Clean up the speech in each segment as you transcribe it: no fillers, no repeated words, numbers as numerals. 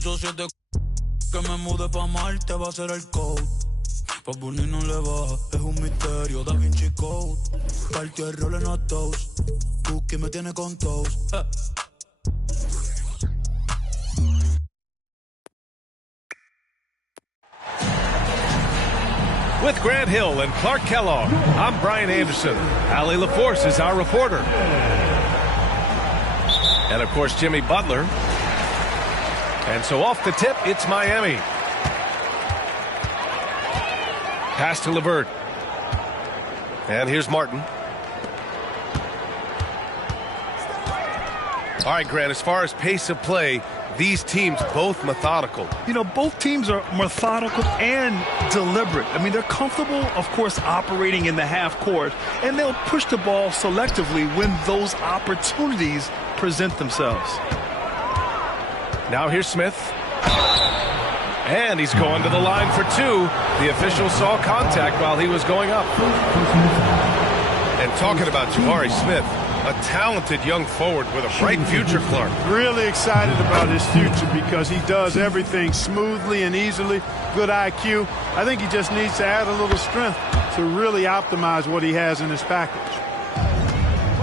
787 que me mude pa' Marte va a ser el code. Pa' Bunny no le baja, es un misterio, Da Vinci Code. Partió el rol en los toast, Cookie me tiene con toast. With Grant Hill and Clark Kellogg, I'm Brian Anderson. Allie LaForce is our reporter. And, of course, Jimmy Butler. And so off the tip, it's Miami. Pass to LeVert. And here's Martin. All right, Grant, as far as pace of play, these teams both methodical. You know, both teams are methodical and deliberate. I mean, they're comfortable, of course, operating in the half court, and they'll push the ball selectively when those opportunities present themselves. Now here's Smith. And he's going to the line for two. The official saw contact while he was going up. And talking about Jabari Smith, a talented young forward with a bright future, Clark. Really excited about his future because he does everything smoothly and easily. Good IQ. I think he just needs to add a little strength to really optimize what he has in his package.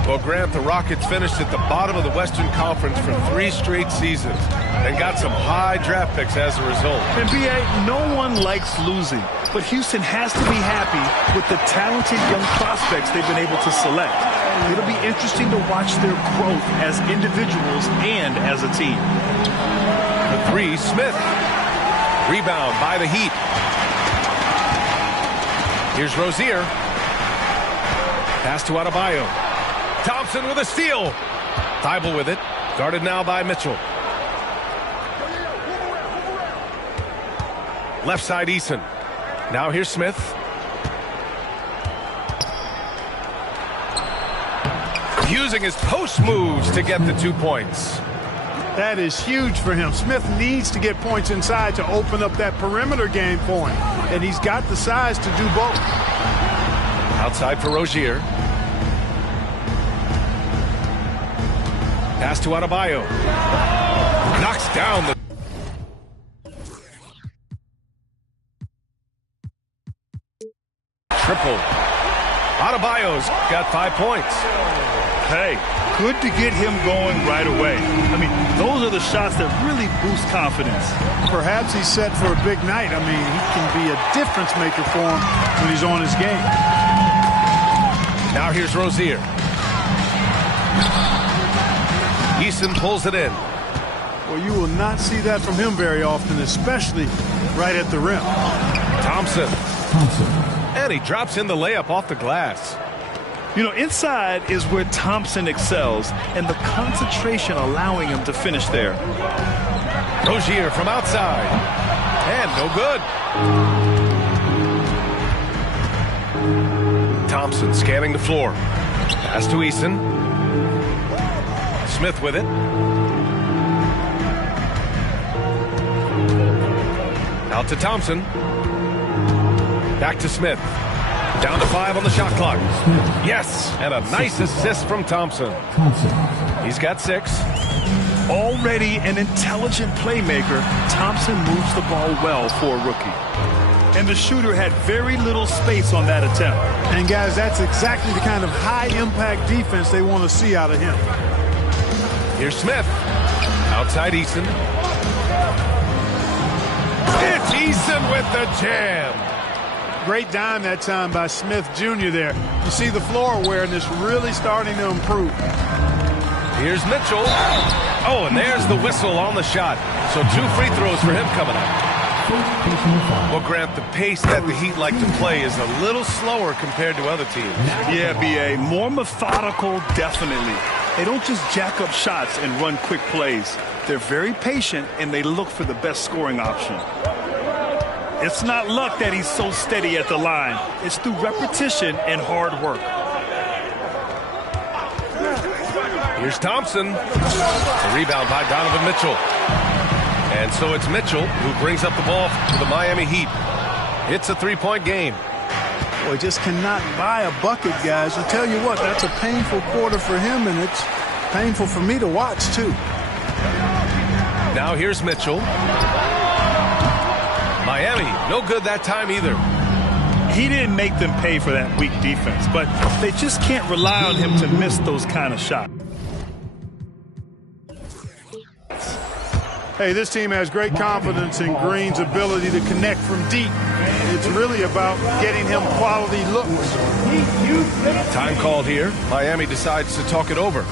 Well, Grant, the Rockets finished at the bottom of the Western Conference for 3 straight seasons and got some high draft picks as a result. And B.A., no one likes losing, but Houston has to be happy with the talented young prospects they've been able to select. It'll be interesting to watch their growth as individuals and as a team. The three, Smith. Rebound by the Heat. Here's Rozier. Pass to Adebayo. Thompson with a steal. Thibault with it. Guarded now by Mitchell. Left side, Eason. Now here's Smith. Using his post moves to get the 2 points. That is huge for him. Smith needs to get points inside to open up that perimeter game for him. And he's got the size to do both. Outside for Rozier. Pass to Adebayo. Knocks down the... Triple. Adebayo's got 5 points. Hey, good to get him going right away. I mean, those are the shots that really boost confidence. Perhaps he's set for a big night. I mean, he can be a difference maker for him when he's on his game. Now here's Rozier. Eason pulls it in. Well, you will not see that from him very often, especially right at the rim. Thompson. And he drops in the layup off the glass. You know, inside is where Thompson excels, and the concentration allowing him to finish there. Rozier from outside. And no good. Thompson scanning the floor. Pass to Eason. Smith with it. Out to Thompson. Back to Smith. Down to 5 on the shot clock. Yes, and a nice assist from Thompson. He's got 6. Already an intelligent playmaker, Thompson moves the ball well for a rookie. And the shooter had very little space on that attempt. And guys, that's exactly the kind of high-impact defense they want to see out of him. Here's Smith. Outside Eason. It's Eason with the jam. Great dime that time by Smith Jr. there. You see the floor awareness really starting to improve. Here's Mitchell. Oh, and there's the whistle on the shot. So 2 free throws for him coming up. Well, Grant, the pace that the Heat like to play is a little slower compared to other teams. Yeah, B.A., more methodical, definitely. They don't just jack up shots and run quick plays. They're very patient, and they look for the best scoring option. It's not luck that he's so steady at the line. It's through repetition and hard work. Here's Thompson. The rebound by Donovan Mitchell. And so it's Mitchell who brings up the ball for the Miami Heat. It's a 3-point game. Boy, just cannot buy a bucket, guys. I tell you what, that's a painful quarter for him, and it's painful for me to watch, too. Now here's Mitchell. Miami, no good that time either. He didn't make them pay for that weak defense, but they just can't rely on him to miss those kind of shots. Hey, this team has great confidence in Green's ability to connect from deep. It's really about getting him quality looks. Time called here. Miami decides to talk it over.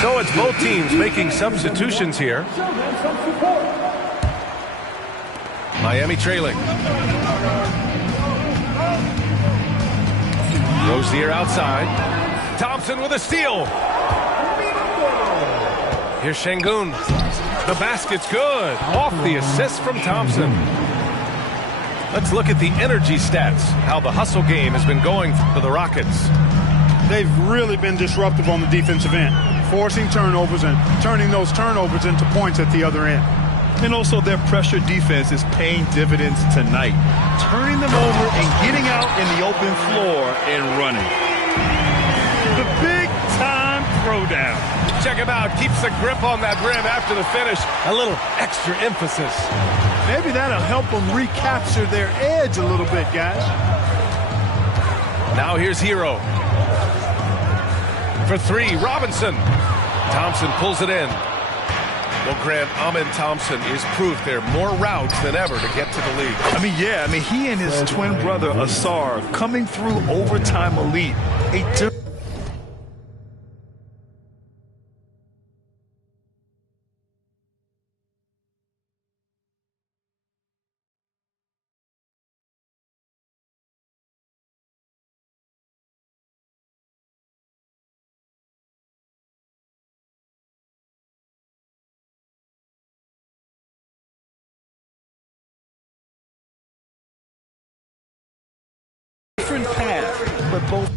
So it's both teams making substitutions here. Miami trailing. Rozier outside. Thompson with a steal. Here's Şengün. The basket's good. Off the assist from Thompson. Let's look at the energy stats. How the hustle game has been going for the Rockets. They've really been disruptive on the defensive end, forcing turnovers and turning those turnovers into points at the other end. And also their pressure defense is paying dividends tonight, turning them over and getting out in the open floor and running. The big-time throwdown. Check him out. Keeps the grip on that rim after the finish. A little extra emphasis. Maybe that'll help them recapture their edge a little bit, guys. Now here's Hero. For three, Robinson. Thompson pulls it in. Well, Grant, Amin Thompson is proof there are more routes than ever to get to the league. I mean, he and his twin brother, Asar, coming through overtime elite. Different path, but both.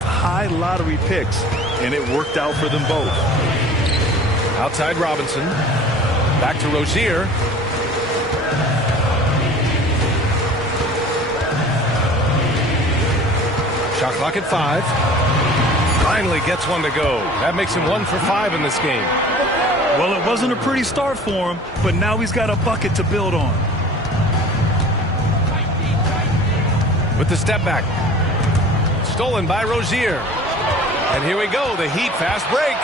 High lottery picks, and it worked out for them both. Outside Robinson. Back to Rozier. Shot clock at 5. Finally gets one to go. That makes him 1 for 5 in this game. Well, it wasn't a pretty start for him, but now he's got a bucket to build on. With the step back. Stolen by Rozier. And here we go, the Heat fast break.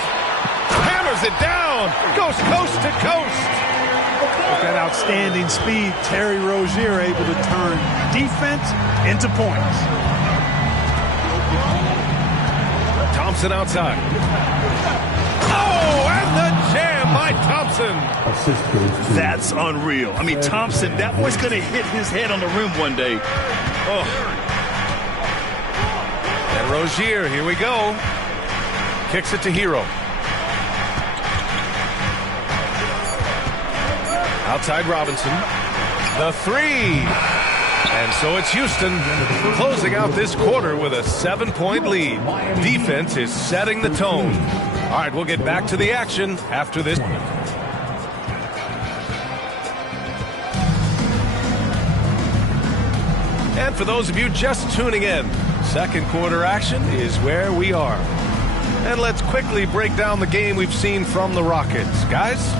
Hammers it down. Goes coast to coast. With that outstanding speed, Terry Rozier able to turn defense into points. Thompson outside. Oh, and the jam by Thompson. That's unreal. I mean, Thompson, that was going to hit his head on the rim one day. Oh. And Rozier, here we go. Kicks it to Hero. Outside Robinson. The three. And so it's Houston closing out this quarter with a 7-point lead. Defense is setting the tone. All right, we'll get back to the action after this. And for those of you just tuning in, second quarter action is where we are. And let's quickly break down the game we've seen from the Rockets. Guys?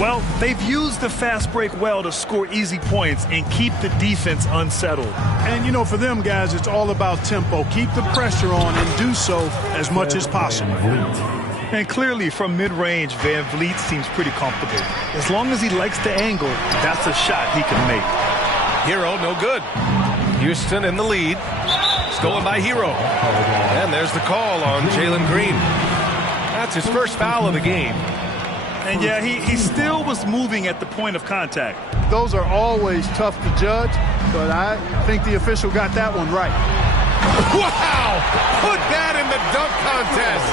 Well, they've used the fast break well to score easy points and keep the defense unsettled. And, you know, for them, guys, it's all about tempo. Keep the pressure on and do so as much as possible. And clearly, from mid-range, Van Vliet seems pretty comfortable. As long as he likes the angle, that's a shot he can make. Hero, no good. Houston in the lead. Stolen by Hero. And there's the call on Jalen Green. That's his first foul of the game. And yeah, he still was moving at the point of contact. Those are always tough to judge, but I think the official got that one right. Wow! Put that in the dunk contest.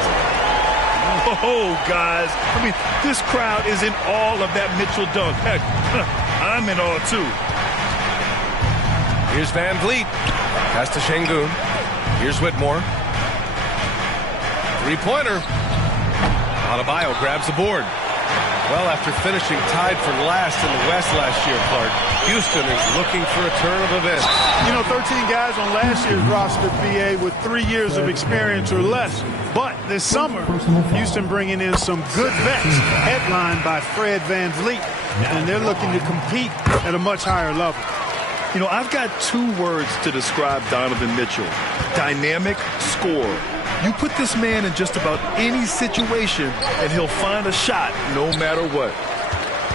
Oh, guys. I mean, this crowd is in awe of that Mitchell dunk. Heck, I'm in awe, too. Here's Van Vliet. Pass to Şengün. Here's Whitmore. Three-pointer. Adebayo grabs the board. Well, after finishing tied for last in the West last year, Clark, Houston is looking for a turn of events. You know, 13 guys on last year's roster, BA, with 3 years of experience or less. But this summer, Houston bringing in some good vets, headlined by Fred Van Vliet, and they're looking to compete at a much higher level. You know, I've got 2 words to describe Donovan Mitchell. Dynamic scorer. You put this man in just about any situation, and he'll find a shot no matter what.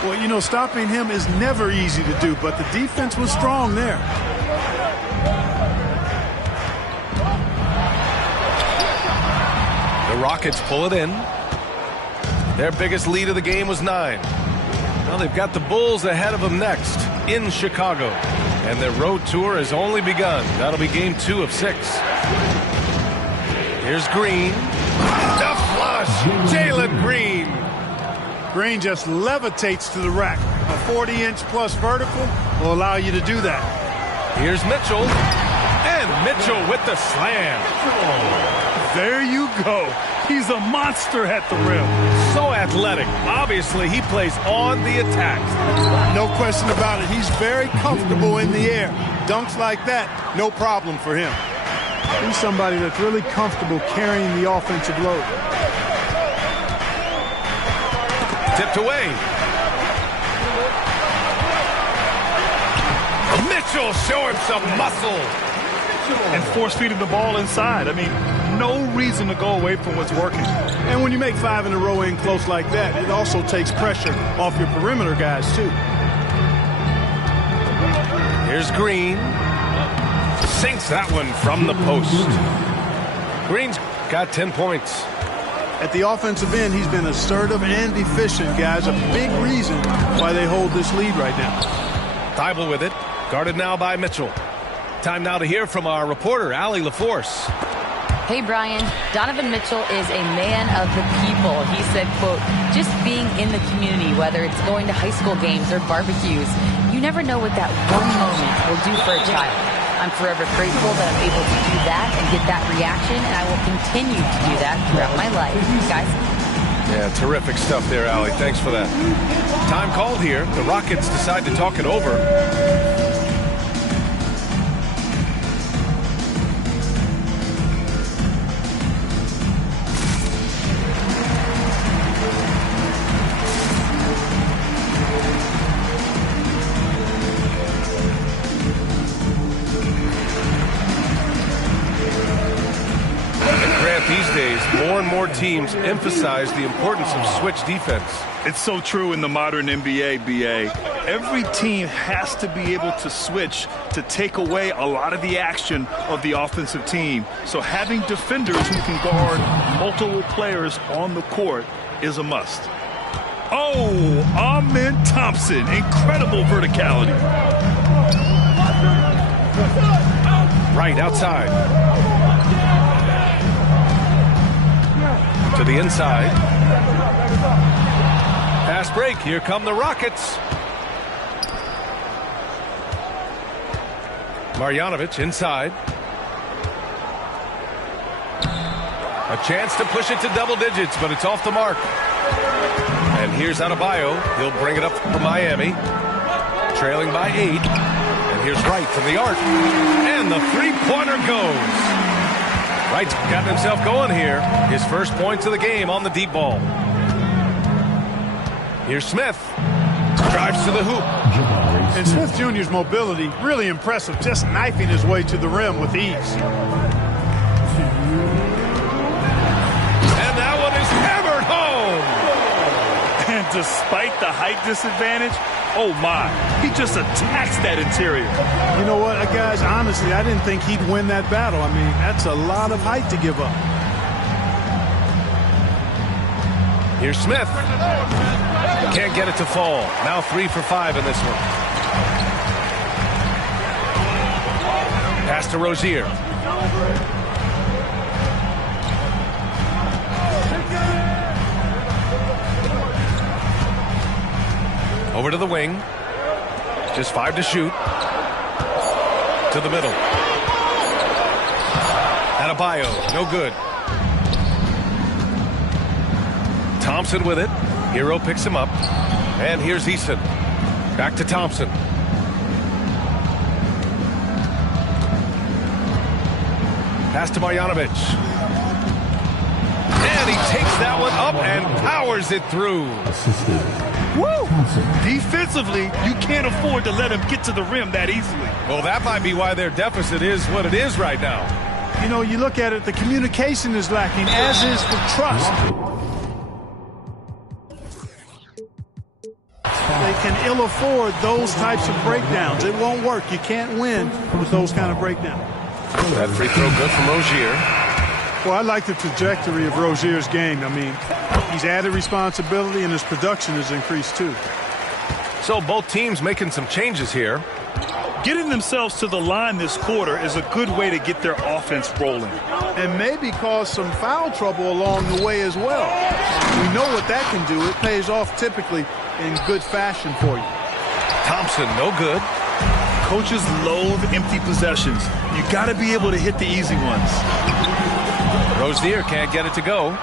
Well, you know, stopping him is never easy to do, but the defense was strong there. The Rockets pull it in. Their biggest lead of the game was 9. Well, they've got the Bulls ahead of them next in Chicago. And their road tour has only begun. That'll be game 2 of 6. Here's Green. The flush. Jalen Green. Green just levitates to the rack. A 40-inch plus vertical will allow you to do that. Here's Mitchell. And Mitchell with the slam. There you go. He's a monster at the rim. So athletic. Obviously, he plays on the attack. No question about it. He's very comfortable in the air. Dunks like that, no problem for him. He's somebody that's really comfortable carrying the offensive load. Tipped away. Mitchell showing some muscle. And force-feeding the ball inside. I mean, no reason to go away from what's working. And when you make 5 in a row in close like that, it also takes pressure off your perimeter guys, too. Here's Green. Sinks that one from the post. Green's got 10 points. At the offensive end, he's been assertive and efficient, guys. A big reason why they hold this lead right now. Thibault with it. Guarded now by Mitchell. Time now to hear from our reporter, Allie LaForce. Hey, Brian. Donovan Mitchell is a man of the people. He said, quote, just being in the community, whether it's going to high school games or barbecues, you never know what that one moment will do for a child. I'm forever grateful that I'm able to do that and get that reaction, and I will continue to do that throughout my life. Guys? Yeah, terrific stuff there, Allie. Thanks for that. Time called here. The Rockets decide to talk it over. These days, more and more teams emphasize the importance of switch defense. It's so true in the modern NBA, BA. Every team has to be able to switch to take away a lot of the action of the offensive team. So having defenders who can guard multiple players on the court is a must. Oh, Amen Thompson, incredible verticality. Right outside. To the inside. Fast break. Here come the Rockets. Marjanovic inside. A chance to push it to double digits, but it's off the mark. And here's Adebayo. He'll bring it up for Miami. Trailing by 8. And here's Wright from the arc. And the three-pointer goes. Wright's gotten himself going here. His first points of the game on the deep ball. Here's Smith. Drives to the hoop. And Smith Jr.'s mobility, really impressive, just knifing his way to the rim with ease. And that one is hammered home. And despite the height disadvantage, oh my, he just attacks that interior. You know what, guys, honestly, I didn't think he'd win that battle. I mean, that's a lot of height to give up. Here's Smith. Can't get it to fall. Now 3 for 5 in this one. Pass to Rozier. Over to the wing. Just 5 to shoot. To the middle. Adebayo, no good. Thompson with it. Hero picks him up. And here's Eason. Back to Thompson. Pass to Marjanovic. And he takes that one up and powers it through. Woo! Defensively, you can't afford to let him get to the rim that easily. Well, that might be why their deficit is what it is right now. You know, you look at it, the communication is lacking, as is the trust. They can ill afford those types of breakdowns. It won't work. You can't win with those kind of breakdowns. That free throw good from Rozier. Well, I like the trajectory of Rozier's game. I mean, he's added responsibility and his production has increased too. So both teams making some changes here. Getting themselves to the line this quarter is a good way to get their offense rolling. And maybe cause some foul trouble along the way as well. We know what that can do. It pays off typically in good fashion for you. Thompson, no good. Coaches loathe empty possessions. You got to be able to hit the easy ones. Rozier can't get it to go.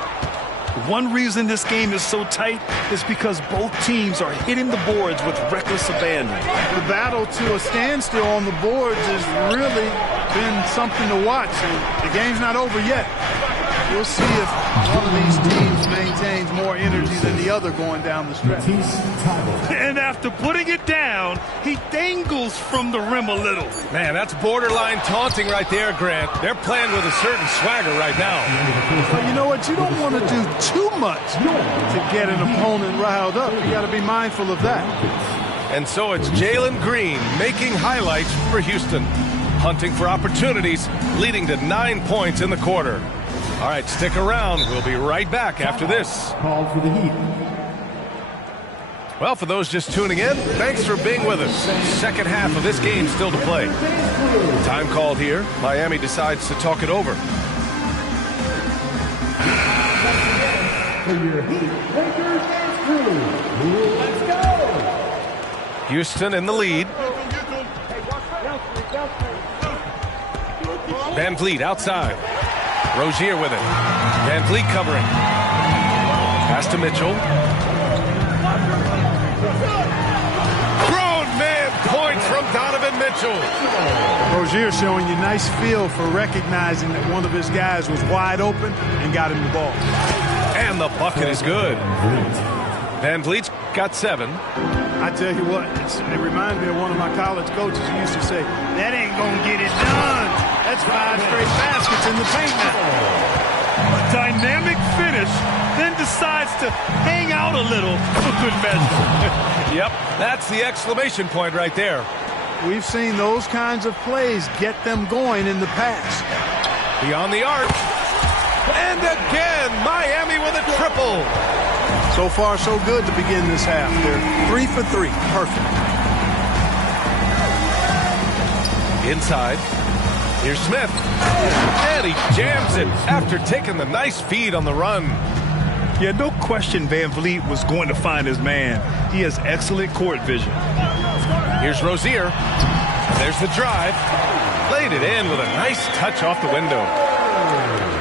One reason this game is so tight is because both teams are hitting the boards with reckless abandon. The battle to a standstill on the boards has really been something to watch. And the game's not over yet. We'll see if one of these teams maintains more energy than the other going down the stretch. And after putting it down, he dangles from the rim a little. Man, that's borderline taunting right there, Grant. They're playing with a certain swagger right now. Well, you know what? You don't want to do too much to get an opponent riled up. You got to be mindful of that. And so it's Jalen Green making highlights for Houston. Hunting for opportunities, leading to 9 points in the quarter. All right, stick around. We'll be right back after this. Called for the Heat. Well, for those just tuning in, thanks for being with us. Second half of this game still to play. Time called here. Miami decides to talk it over. For your Heat, Lakers and crew. Let's go! Houston in the lead. Van Vliet outside. Rozier with it. Van Vliet covering. Pass to Mitchell. Grown man points from Donovan Mitchell. Rozier showing you nice feel for recognizing that one of his guys was wide open and got him the ball. And the bucket is good. Van Vliet's got 7. I tell you what, it reminds me of one of my college coaches who used to say, that ain't going to get it done. That's 5 straight baskets in the paint now. A dynamic finish, then decides to hang out a little for good measure. Yep, that's the exclamation point right there. We've seen those kinds of plays get them going in the past. Beyond the arc. And again, Miami with a triple. So far, so good to begin this half. They're 3 for 3. Perfect. Inside. Here's Smith. And he jams it after taking the nice feed on the run. Yeah, no question Van Vliet was going to find his man. He has excellent court vision. Here's Rozier. There's the drive. Laid it in with a nice touch off the window.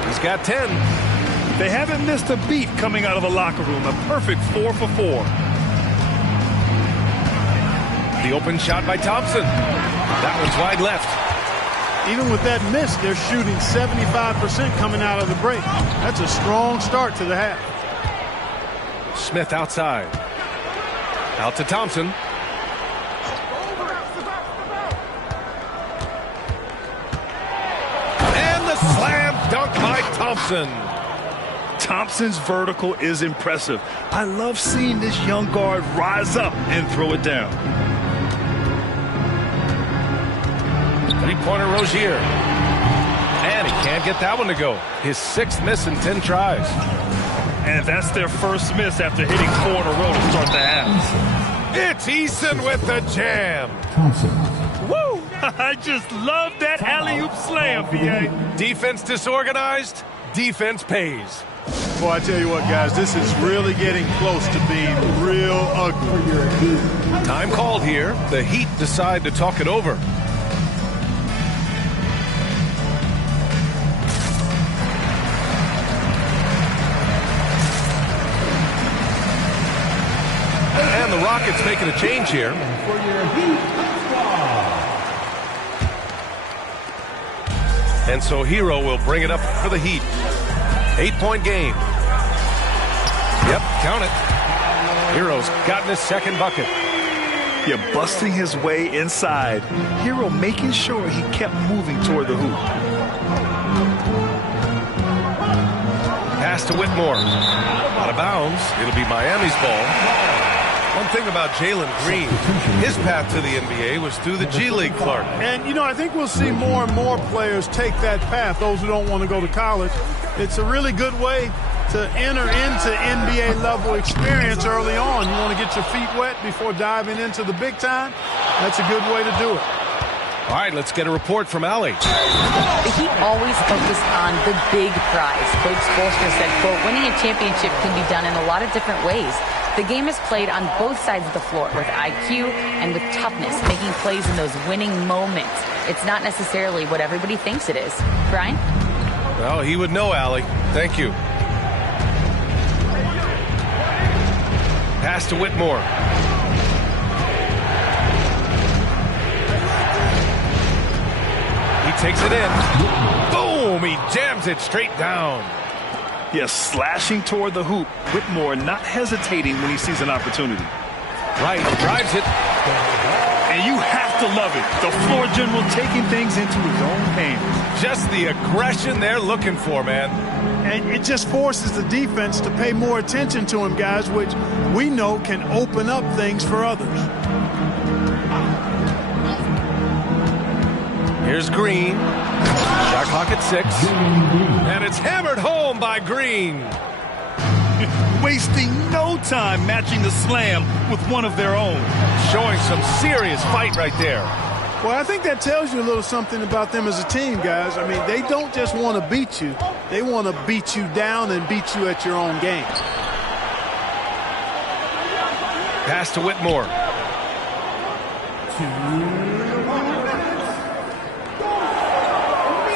He's got 10. They haven't missed a beat coming out of the locker room. A perfect 4 for 4. The open shot by Thompson. That one's wide left. Even with that miss, they're shooting 75% coming out of the break. That's a strong start to the half. Smith outside. Out to Thompson. And the slam dunk by Thompson. Thompson's vertical is impressive. I love seeing this young guard rise up and throw it down. Three-pointer Rozier. And he can't get that one to go. His 6th miss in 10 tries. And that's their first miss after hitting 4 in a row to start the half. It's Eason with the jam. Thompson. Woo! I just love that alley-oop slam, B.A. Defense disorganized, defense pays. Boy, I tell you what, guys, this is really getting close to being real ugly. Time called here. The Heat decide to talk it over. And the Rockets making a change here. For your Heat squad. And so Hero will bring it up for the Heat. 8-point game. Yep, count it. Hero's gotten his second bucket. Yeah, busting his way inside. Hero making sure he kept moving toward the hoop. Pass to Whitmore. Out of bounds. It'll be Miami's ball. One thing about Jalen Green, his path to the NBA was through the G League, Clark. And, you know, I think we'll see more and more players take that path, those who don't want to go to college. It's a really good way to enter into NBA level experience early on. You want to get your feet wet before diving into the big time? That's a good way to do it. All right, let's get a report from Allie. The Heat always focus on the big prize. Coach Spoelstra said, quote, winning a championship can be done in a lot of different ways. The game is played on both sides of the floor with IQ and with toughness, making plays in those winning moments. It's not necessarily what everybody thinks it is. Brian? Well, he would know, Allie. Thank you. Pass to Whitmore. He takes it in. Boom! He jams it straight down. Yes, slashing toward the hoop. Whitmore not hesitating when he sees an opportunity. Right, drives it. And you have to love it. The floor general taking things into his own hands. Just the aggression they're looking for, man. And it just forces the defense to pay more attention to him, guys, which we know can open up things for others. Here's Green. Shot clock at 6. And it's hammered home by Green. Wasting no time matching the slam with one of their own. Showing some serious fight right there. Well, I think that tells you a little something about them as a team, guys. I mean, they don't just want to beat you. They want to beat you down and beat you at your own game. Pass to Whitmore.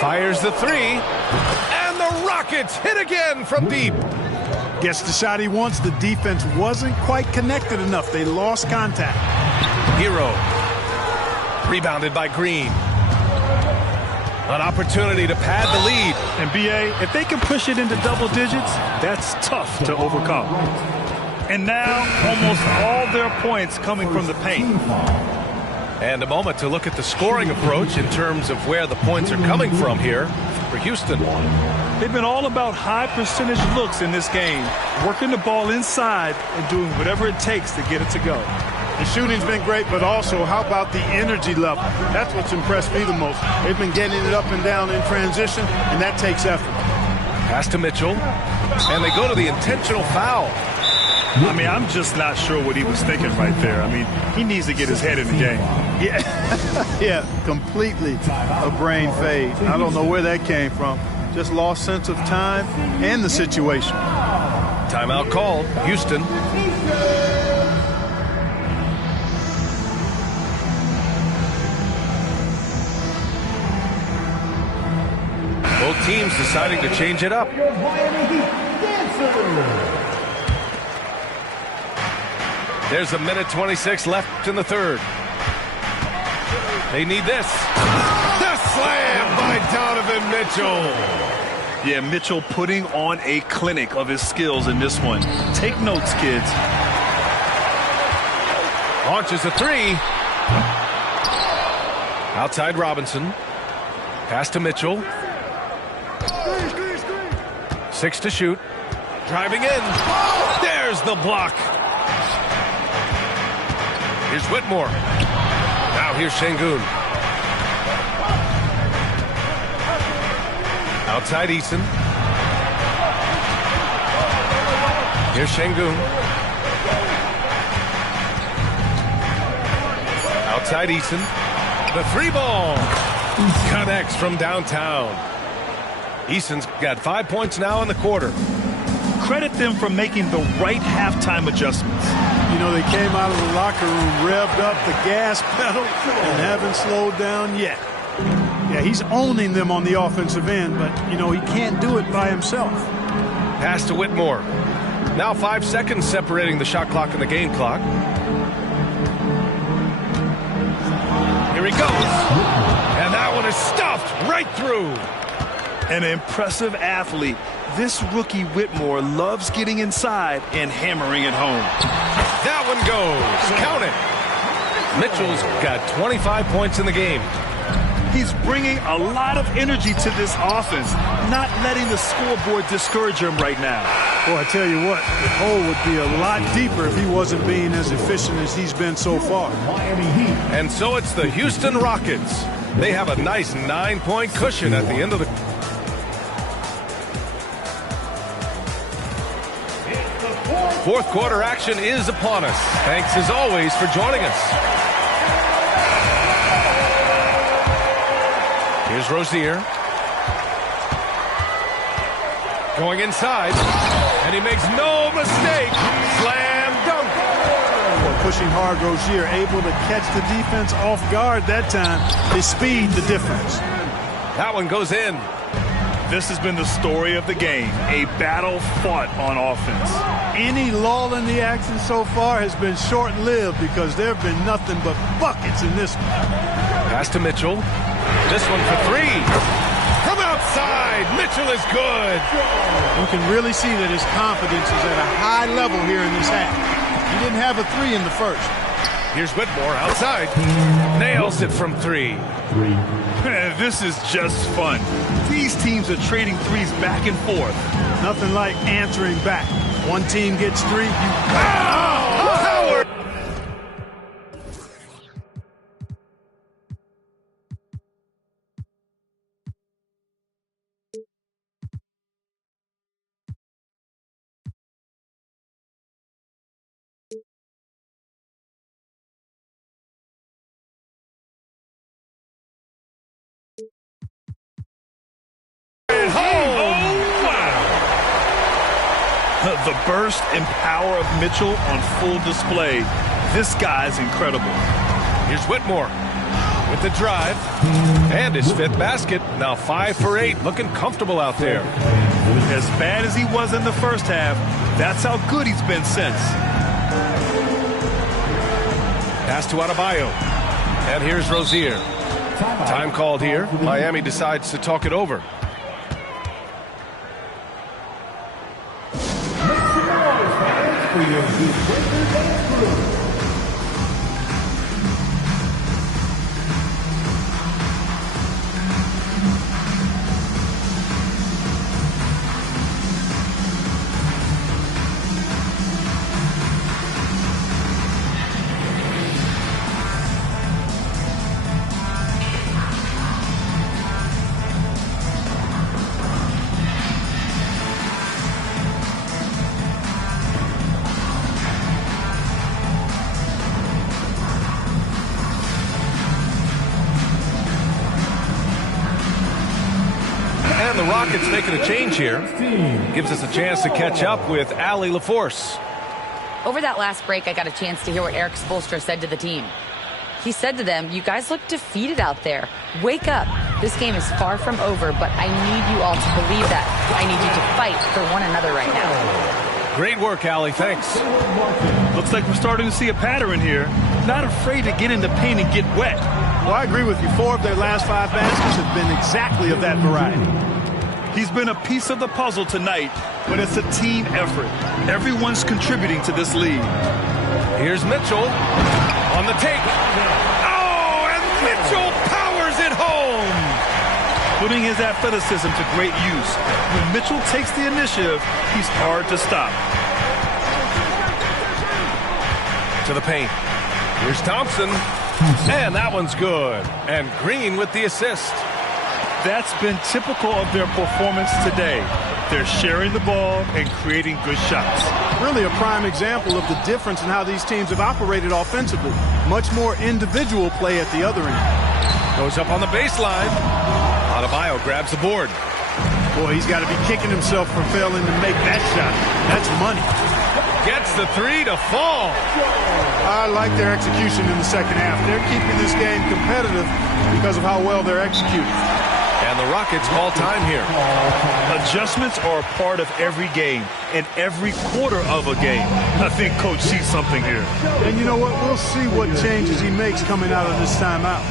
Fires the 3. And the Rockets hit again from deep. Gets the shot he wants. The defense wasn't quite connected enough. They lost contact. Hero. Rebounded by Green. An opportunity to pad the lead. And B.A., if they can push it into double digits, that's tough to overcome. And now, almost all their points coming from the paint. And a moment to look at the scoring approach in terms of where the points are coming from here for Houston. They've been all about high percentage looks in this game, working the ball inside and doing whatever it takes to get it to go. The shooting's been great, but also how about the energy level? That's what's impressed me the most. They've been getting it up and down in transition, and that takes effort. Pass to Mitchell, and they go to the intentional foul. I mean, I'm just not sure what he was thinking right there. I mean, he needs to get his head in the game. Yeah, yeah, completely a brain fade. I don't know where that came from. Just lost sense of time and the situation. Timeout called. Houston. Both teams deciding to change it up. Your Miami Heat dancer. There's a minute 26 left in the third. They need this. The slam by Donovan Mitchell. Yeah, Mitchell putting on a clinic of his skills in this one. Take notes, kids. Launches a 3. Outside Robinson. Pass to Mitchell. 6 to shoot. Driving in. There's the block. Here's Whitmore. Now here's Şengün. Outside Eason. Here's Şengün. Outside Eason. The 3 ball. Connects from downtown. Eason's got 5 points now in the quarter. Credit them for making the right halftime adjustments. You know, they came out of the locker room, revved up the gas pedal, and haven't slowed down yet. Yeah, he's owning them on the offensive end, but, you know, he can't do it by himself. Pass to Whitmore. Now 5 seconds separating the shot clock and the game clock. Here he goes. And that one is stuffed right through. An impressive athlete. This rookie Whitmore loves getting inside and hammering it home. That one goes. Count it. Mitchell's got 25 points in the game. He's bringing a lot of energy to this offense, not letting the scoreboard discourage him right now. Boy, I tell you what, the hole would be a lot deeper if he wasn't being as efficient as he's been so far. And so it's the Houston Rockets. They have a nice 9-point cushion at the end of the... Fourth quarter action is upon us. Thanks as always for joining us. Here's Rozier. Going inside. And he makes no mistake. Slam dunk. Well, pushing hard, Rozier able to catch the defense off guard that time. His speed, the difference. That one goes in. This has been the story of the game, a battle fought on offense. Any lull in the action so far has been short-lived because there have been nothing but buckets in this one. Pass to Mitchell. This one for three. From outside, Mitchell is good. You can really see that his confidence is at a high level here in this half. He didn't have a three in the first. Here's Whitmore outside. Nails it from three. This is just fun. These teams are trading threes back and forth. Nothing like answering back. One team gets three, you... Oh, Howard! The burst and power of Mitchell on full display. This guy's incredible. Here's Whitmore with the drive and his fifth basket. Now 5 for 8, looking comfortable out there. As bad as he was in the first half, that's how good he's been since. Pass to Adebayo. And here's Rozier. Time called here. Miami decides to talk it over. And the Rockets making a change here. Gives us a chance to catch up with Allie LaForce. Over that last break, I got a chance to hear what Eric Spoelstra said to the team. He said to them, "You guys look defeated out there. Wake up. This game is far from over, but I need you all to believe that. I need you to fight for one another right now." Great work, Allie. Thanks. Looks like we're starting to see a pattern here. Not afraid to get in the paint and get wet. Well, I agree with you. 4 of their last 5 baskets have been exactly of that variety. He's been a piece of the puzzle tonight, but it's a team effort. Everyone's contributing to this lead. Here's Mitchell on the take. Oh, and Mitchell powers it home. Putting his athleticism to great use. When Mitchell takes the initiative, he's hard to stop. To the paint. Here's Thompson. And that one's good. And Green with the assist. That's been typical of their performance today. They're sharing the ball and creating good shots. Really a prime example of the difference in how these teams have operated offensively. Much more individual play at the other end. Goes up on the baseline. Adebayo grabs the board. Boy, he's got to be kicking himself for failing to make that shot. That's money. Gets the three to fall. I like their execution in the second half. They're keeping this game competitive because of how well they're executing. And the Rockets call time here. Adjustments are a part of every game and every quarter of a game. I think Coach sees something here. And you know what? We'll see what changes he makes coming out of this timeout.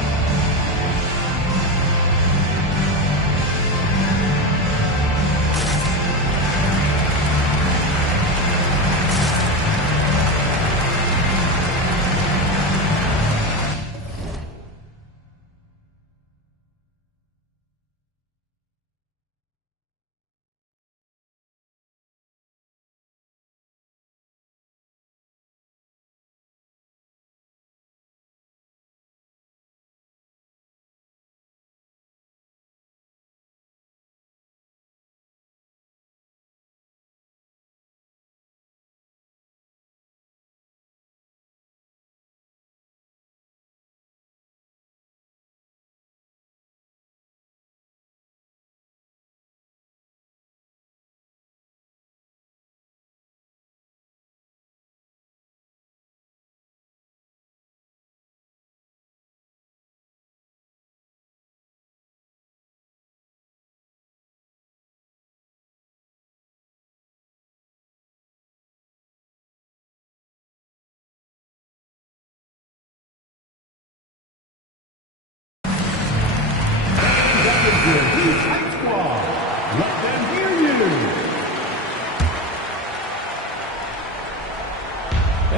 Let them hear you.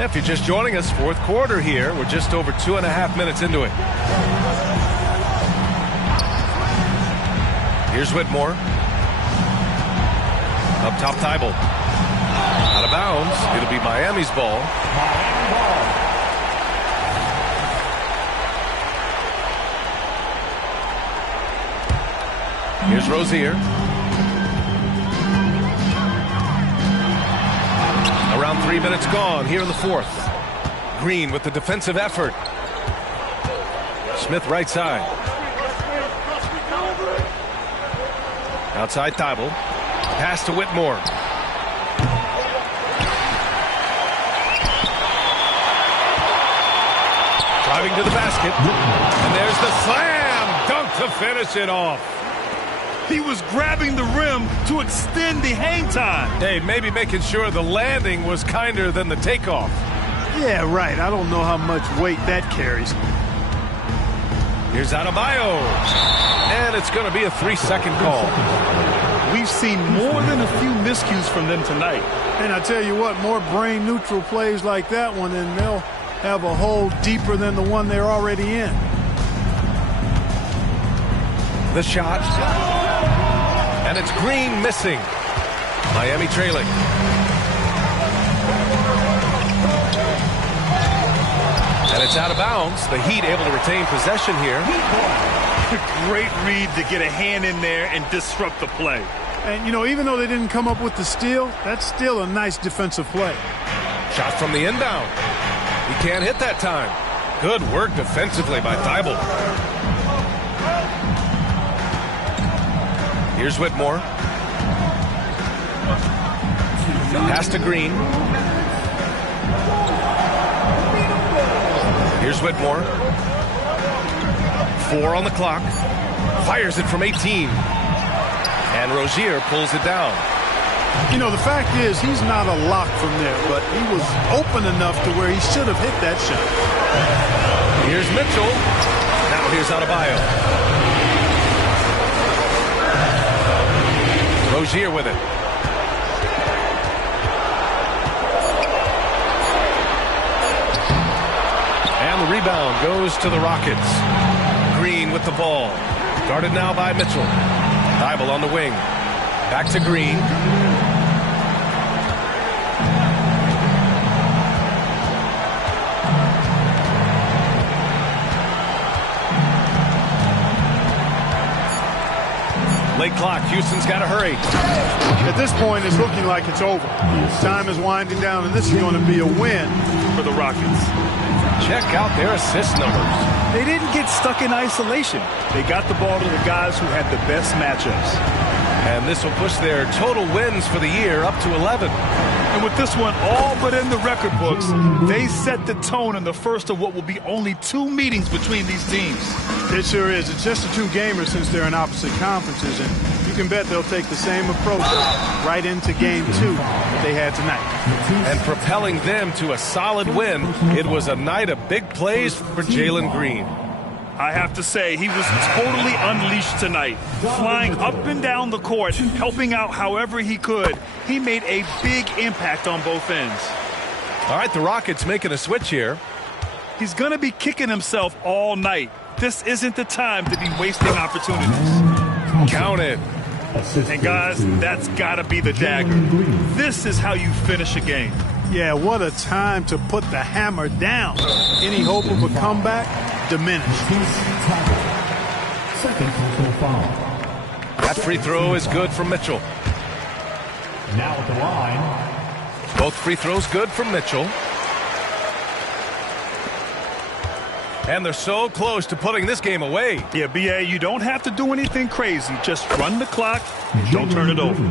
If you're just joining us, fourth quarter here. We're just over 2.5 minutes into it. Here's Whitmore. Up top, Thibault. Out of bounds. It'll be Miami's ball. Here's Rozier. Around 3 minutes gone here in the fourth. Green with the defensive effort. Smith right side. Outside Thibault. Pass to Whitmore. Driving to the basket. And there's the slam dunk to finish it off. He was grabbing the rim to extend the hang time. Hey, maybe making sure the landing was kinder than the takeoff. Yeah, right. I don't know how much weight that carries. Here's Adebayo. And it's going to be a 3-second call. We've seen more than a few miscues from them tonight. And I tell you what, more brain-neutral plays like that one, and they'll have a hole deeper than the one they're already in. The shot. And it's Green missing. Miami trailing. And it's out of bounds. The Heat able to retain possession here. Great read to get a hand in there and disrupt the play. And, you know, even though they didn't come up with the steal, that's still a nice defensive play. Shot from the inbound. He can't hit that time. Good work defensively by Thibault. Here's Whitmore. Pass to Green. Here's Whitmore. 4 on the clock. Fires it from 18. And Rozier pulls it down. You know, the fact is he's not a lock from there, but he was open enough to where he should have hit that shot. Here's Mitchell. Now here's Adebayo. Rozier with it. And the rebound goes to the Rockets. Green with the ball. Guarded now by Mitchell. Thibault on the wing. Back to Green. Late clock. Houston's got to hurry. At this point, it's looking like it's over. Time is winding down, and this is going to be a win For the Rockets. Check out their assist numbers. They didn't get stuck in isolation. They got the ball to the guys who had the best matchups. And this will push their total wins for the year up to 11. And with this one all but in the record books, they set the tone in the first of what will be only 2 meetings between these teams. It sure is. It's just a 2-gamer since they're in opposite conferences, and you can bet they'll take the same approach right into game 2 that they had tonight. And propelling them to a solid win, it was a night of big plays for Jalen Green. I have to say, he was totally unleashed tonight. Flying up and down the court, helping out however he could. He made a big impact on both ends. All right, the Rockets making a switch here. He's going to be kicking himself all night. This isn't the time to be wasting opportunities. Count it. And guys, that's got to be the dagger. This is how you finish a game. Yeah, what a time to put the hammer down. Any hope of a comeback? Diminished. Second personal foul. That free throw is good from Mitchell. Now at the line. Both free throws good from Mitchell. And they're so close to putting this game away. Yeah, BA, you don't have to do anything crazy. Just run the clock and don't turn it over.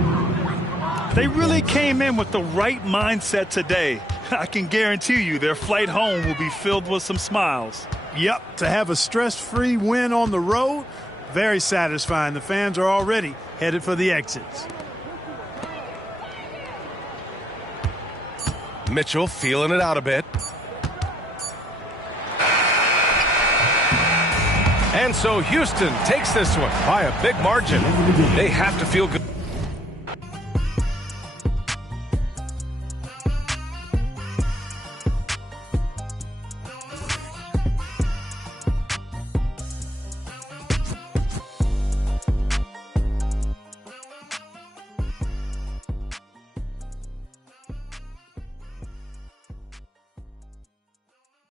They really came in with the right mindset today. I can guarantee you their flight home will be filled with some smiles. Yep, to have a stress-free win on the road, very satisfying. The fans are already headed for the exits. Mitchell feeling it out a bit. And so Houston takes this one by a big margin. They have to feel good.